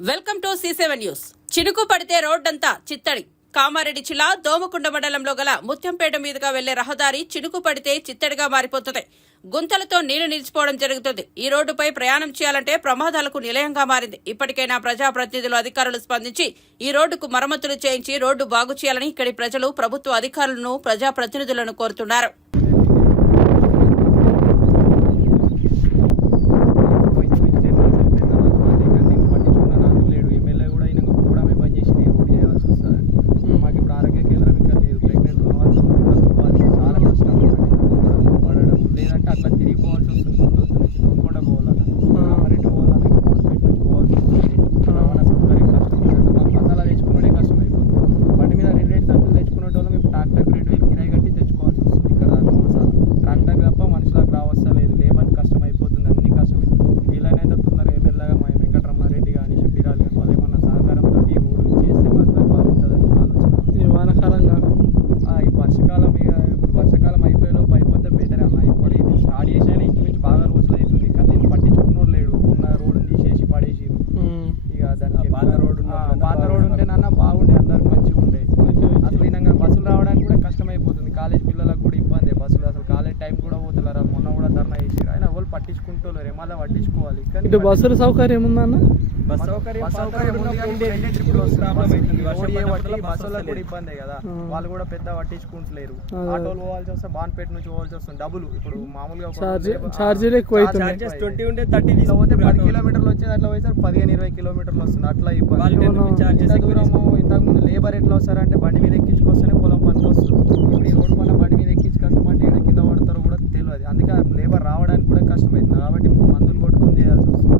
Welcome to C seven news. చినుకు పడితే రోడ్డంతా చిత్తడి. కామారెడ్డి జిల్లా దోమకుండ మండలంలో గల ముత్యంపేట మీదుగా వెళ్ళే రహదారి చినుకు పడితే చిత్తడిగా మారిపోతుంది. గుంతలతో నీళ్ళు నిలిచిపోవడం జరుగుతుంది. ఈ రోడ్డుపై ప్రయాణం చేయాలంటే ప్రమాదాలకు నిలయంగా మారింది. ఇప్పటికైనా ప్రజాప్రతినిధులు అధికారులు స్పందించి ఈ రోడ్డుకు మరమ్మతులు చేయించి రోడ్డు బాగు చేయాలని ఇక్కడి ప్రజలు ప్రభుత్వ అధికారులను ప్రజాప్రతినిధులను కోరుతున్నారు పోయి పోయి టెన్ మంత్స్ అయిపోయింది అన్న. అదే కానీ నేను పట్టించుకున్న నాకు లేడు ఎమ్మెల్యే కూడా ఈయన కూడా బంద్ చేసి రోడ్ చేయాల్సి వస్తుంది మాకు ఇప్పుడు ఆరోగ్య కేంద్రం ఇక్కడ లేదు ప్రెగ్నెంట్ ఉన్న వాళ్ళు ఉన్నారు. వాళ్ళు చాలా కష్టం పడడం లేదంటే అట్లా తిరిగిపోవాల్సి వస్తుంది గుంటూరు నుంచి దొంగకొండ పోవాలన్న కామారెడ్డి పోవాలన్న గవర్నమెంట్ నుంచి పోవాల్సి వస్తుంది రవాణా సౌకర్యం కష్టం ఉంటుంది మాకు మసాలా తెచ్చుకునే కష్టం అయిపోతుంది బండి మీద రెండు రెండు సంచులు తెచ్చుకునే వాళ్ళం ఇప్పుడు ట్రాక్టర్కి రెండు వేలు కిరాయి కట్టి తెచ్చుకోవాల్సి వస్తుంది ఇక్కడ దాకా మసాలా ట్రాక్టర్ తప్ప మనుషులకు రావస్తా లేదు లేబర్ కష్టం అయిపోతుంది అన్ని కష్టం వీలైనంత తొందరగా ఎమ్మెల్యేగా మా వెంకటరమణారెడ్డి కానీ షబ్బీరాలు కానీ వాళ్ళు ఏమన్నా సహకారంతో ఈ రోడ్డు చేస్తే మా అందరికి బాగుంటుందని ఆలోచన ఈ వానాకాలం కాకుండా ఆ, ఈ వర్షాకాలం ఇక ఇప్పుడు వర్షాకాలం అయిపోయేలోపు అయిపోతే బెటర్ అన్న ఇప్పుడు ఇది స్టార్ట్ చేసాను ఇంచుమించు బాగా రోజులు అవుతుంది కానీ దీన్ని పట్టించుకున్నోడు లేడు ఉన్న రోడ్డు తీసేసి పడేసి ఇక దానికి పాత రోడ్డు ఆ, ఉన్నప్పుడు పాత బాగా రోడ్డు ఉంటే నాన్న బాగుండే అందరికి మంచిగా ఉండే. అసలు ఈయన బస్సులు రావడానికి కూడా కష్టం అయిపోతుంది కాలేజ్ పిల్లలకు కూడా ఇబ్బంది బస్సులు అసలు కాలేజ్ టైం కూడా పోతున్నారు మొన్న కూడా ధర్నా చేసారు ఆయన వాళ్ళు పట్టించుకుంటూ మళ్ళీ పట్టించుకోవాలి. ఇటు బస్సుల సౌకర్యం ఉందన్న బస్ సౌకర్యం బస్ పాత సౌకర్యం రోడ్డు ఉంది కానీ ఉన్నప్పుడు రెండే ఇప్పుడు ట్రిప్పులు వస్తుంది. ప్రాబ్లం అవుతుంది. రోడ్ వర్షం చేయబట్టి పడ్డప్పుడు బస్సు బస్సులకు కూడా. ఇబ్బందే కదా. వాళ్ళు కూడా పెద్ద పట్టించుకుంటలేరు. ఆటోలు పోవాల్సి వస్తే బాన్పేట నుంచి పోవాల్సి వస్తుంది. డబ్బులు ఇప్పుడు మామూలుగా ఎక్కువ అవుతున్నాయి. చార్జెస్ ట్వంటీ ఉంటే థర్టీ పోతే పది కిలోమీటర్లు వచ్చేది అట్లా పోయేసరికి పదిహేను ఇరవై కిలోమీటర్లు వస్తుంది. అట్లా ఇబ్బంది. ఇంత దూరము ఇంతకుముందు లేబర్ ఎట్లా వస్తారంటే బండి మీద ఎక్కించుకొస్తేనే పొలం పనికి వస్తుంది. ఇప్పుడు ఈ రోడ్డు పైన బండి మీద ఎక్కించుకొస్తామంటే ఏడ కింద పడతారో కూడా తెలియదు అందుకే ఆ లేబర్ రావడానికి కూడా కష్టమవుతుంది కాబట్టి మందులు కొట్టుకొని చేయాల్సి వస్తుంది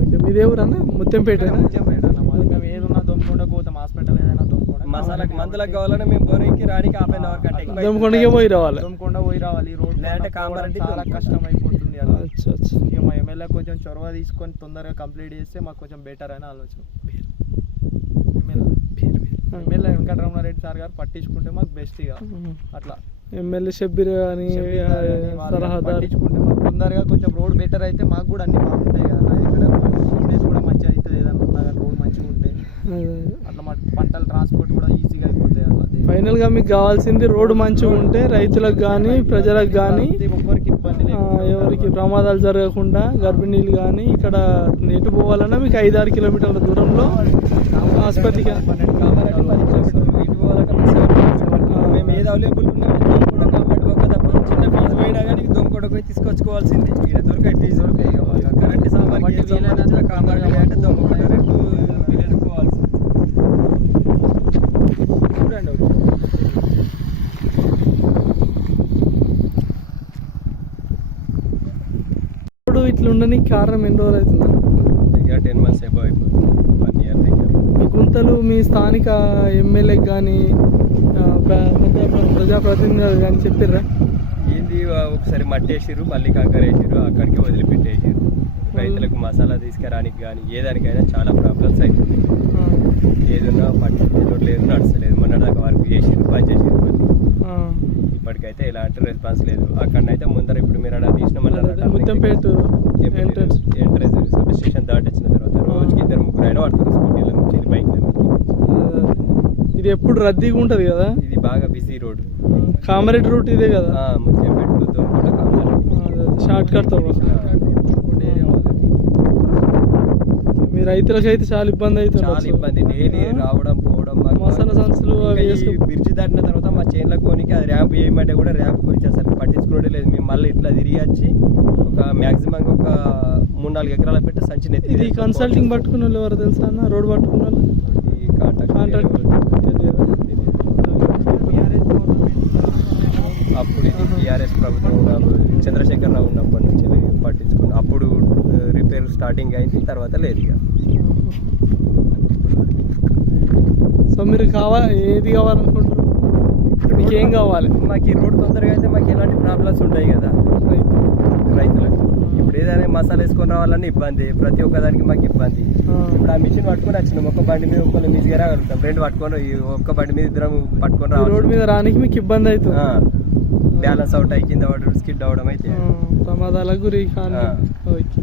ఓకే మీదే ఊరన్న ముత్యంపేట ఏదున్నా దొంగకుండా పోతాం హాస్పిటల్ ఏదైనా దొంగకుండా? మసాలాకి మందులకు కావాలంటే మేము బోరింగ్కి రానికి హాఫ్ అన్ అవర్ కంటే దమ్ముకొండకే పోయి రావాలి. దొంగకుండా పోయి రావాలి. రోడ్ లేదంటే కామారెడ్డి చాలా. కష్టం అయిపోతుంది అలా. అచ్చా అచ్చా. ఇక మా ఎమ్మెల్యే కొంచెం చొరవ తీసుకొని తొందరగా కంప్లీట్ చేస్తే మాకు కొంచెం బెటర్ అని ఆలోచన. ఎమ్మెల్యే. ఎమ్మెల్యే వెంకటరమణారెడ్డి సార్ గారు పట్టించుకుంటే మాకు బెస్ట్ ఇక. అట్లా. ఎమ్మెల్యే షబ్బీర్ వాళ్ళు సలహాదారు. పట్టించుకుంటే మాకు తొందరగా కొంచెం రోడ్ బెటర్ అయితే మాకు కూడా అన్ని బాగుంటాయి కదా నా ఇక్కడ బిజినెస్ కూడా మంచిగా అవుతుంది ఏదైనా ఉన్నా కానీ రోడ్ మంచిగా ఉంటే అట్లా మా పంటల ట్రాన్స్పోర్ట్ కూడా ఈజీగా అయిపోతాయి అట్లా మామూలుగా మీకు కావాల్సింది రోడ్డు మంచిగా ఉంటే రైతులకు కానీ ప్రజలకు కానీ ఇబ్బంది ఎవరికి ప్రమాదాలు జరగకుండా గర్భిణీలు కానీ ఇక్కడ నెట్టు పోవాలన్నా మీకు ఐదు ఆరు కిలోమీటర్ల దూరంలో ఆసుపత్రికి పన్నెండు కామారెడ్డి పది కిలోమీటర్లు ఇటు కరెంట్ దొంగ సెవెన్ కిలోమీటర్లు. మేము ఏది అవైలబుల్ ఉన్నా దొంగకొండ కామారెడ్డి పోక తప్ప చిన్న ఫీజు పోయినా కానీ దొంగకొండ పోయి తీసుకొచ్చుకోవాల్సిందే ఇక్కడ దొరకాయి ఫీజు దొరకాయి ఇక వాళ్ళకి. కరెంట్ సామాగ్రి కాబట్టి వీలైనంత సంబంధించిన కామారెడ్డి అంటే దొంగకొండ రెండు విలేజ్ పోవాల్సింది చూడండి ఒకటి. ఇప్పుడు ఇట్లా ఉండడానికి కారణం ఎన్ని రోజులు అవుతుందా దగ్గర టెన్ మంత్స్ ఎబో అయిపోతుంది. వన్ ఇయర్ దగ్గర. ఈ గుంతలు మీ స్థానిక ఎమ్మెల్యేకి కానీ ప్రజాప్రతినిధులు కానీ చెప్పిర్రా? ఏంది ఒకసారి మట్టి వేసిర్రు మళ్ళీ కాకర వేసిర్రు అక్కడికి వదిలిపెట్టేసిర్రు. రైతులకు మసాలా తీసుకురానికి కానీ ఏ దానికైనా చాలా ప్రాబ్లమ్స్ అవుతుంది ఏదన్నా పట్టించుకోవడం లేదు నడుస్తలేదు. మొన్న దాకా వరకు చేసిర్రు పని చేసిర్రు. మళ్ళీ ఇప్పటికైతే ఎలాంటి రెస్పాన్స్ లేదు. అక్కడనైతే ముందర ఇప్పుడు మీరు అలా తీసిన ఎంట్రన్స్ సబ్ స్టేషన్ దాటి వచ్చిన తర్వాత రోజుకి ఇద్దరు ముగ్గురు అయినా పడుతుంది స్కూటీల నుంచి నుంచి. ఇది ఎప్పుడు రద్దీగా ఉంటుంది కదా? ఇది బాగా బిజీ రోడ్ కామారెడ్డి రూట్ ఇదే కదా? కావాలి షార్ట్ కట్ మీ రైతులకు అయితే చాలా ఇబ్బంది అవుతుంది చాలా ఇబ్బంది. డైలీ రావడం పోవడం మసాలా సంచులు అవి బ్రిడ్జ్ దాటిన తర్వాత మా చైన్లకు పోనీకి అది ర్యాంప్ వేయమంటే కూడా ర్యాంప్ గురించి అసలు పట్టించుకోవడం లేదు. మేము మళ్ళీ ఇట్లా తిరిగి వచ్చి ఒక మ్యాక్సిమం ఒక మూడు నాలుగు ఎకరాల పెట్టి సంచి నెత్తి ఇది కన్సల్టింగ్ పట్టుకున్న వాళ్ళు ఎవరు తెలుసా అన్న? రోడ్ పట్టుకున్న వాళ్ళు కాంట్రాక్ట్? అప్పుడు ఇది టీఆర్ఎస్ ప్రభుత్వం చంద్రశేఖర్ రావు ఉన్నప్పటి నుంచి పట్టించుకున్నాం. అప్పుడు రిపేర్ స్టార్టింగ్ అయింది తర్వాత లేదు ఇక. సో మీరు కావాలి ఏది కావాలనుకుంటారు మీకు ఏం కావాలి? మాకు ఈ రోడ్ తొందరగా అయితే మాకు ఎలాంటి ప్రాబ్లమ్స్ ఉంటాయి కదా. రైతు. రైతులకు. ఇప్పుడు ఏదైనా మసాలా వేసుకొని రావాలన్నా ఇబ్బంది. ప్రతి ఒక్క దానికి మాకు ఇబ్బంది. ఇప్పుడు ఆ మిషన్ పట్టుకొని వచ్చినాం. ఒక్క బండి మీద ఒక్కళ్ళు మిసిగా రాగలుగుతాం రెండు పట్టుకొని ఒక్క బండి మీద ఇద్దరం పట్టుకొని ఈ రోడ్ రావాలి మీద రానికి మీకు ఇబ్బంది అవుతుంది. బ్యాలెన్స్ అవుట్ అయ్యి కింద పడు స్కిడ్ అవ్వడం అయితే. ఆ, ప్రమాదాలకు గురి. ఓకే.